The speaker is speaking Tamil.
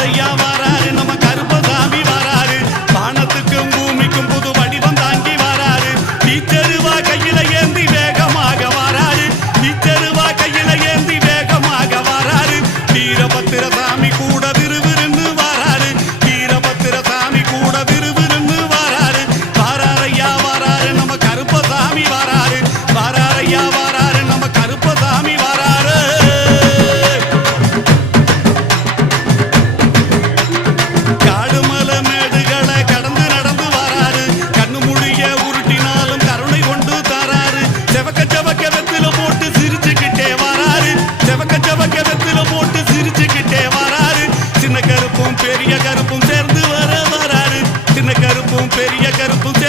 வாராரையா வாராரு நம்ம கருப்பசாமி வாராரு வானத்துக்கும் பூமிக்கும் புது வடிவம் தாங்கி வாராரு டீச்சருவா கையில ஏந்தி வேகமாக வாராரு டீச்சருவா கையில ஏந்தி வேகமாக வாராரு வீரபத்திர சாமி கூட விறுவிறுன்னு வாராரு வீரபத்திர சாமி கூட விறுவிறுன்னு வாராரு வாராரையா வாராரு நம்ம கருப்பசாமி வாராரு வாராரையா வாராரு நம்ம கருப்பசாமி வாராரு காடுமலை மேடுகளை கடந்து நடந்து வாராரு கண்ணு முடிய உருட்டினாலும் கருணை கொண்டு தாராரு செவக்க செவக்க வெத்தில போட்டு சிரிச்சுக்கிட்டே வாராரு செவக்க செவக்க வெத்தில போட்டு சிரிச்சுக்கிட்டே வாராரு சின்ன கருப்பும் பெரிய கருப்பும் சேர்ந்து வராரு சின்ன கருப்பும் பெரிய கருப்பும்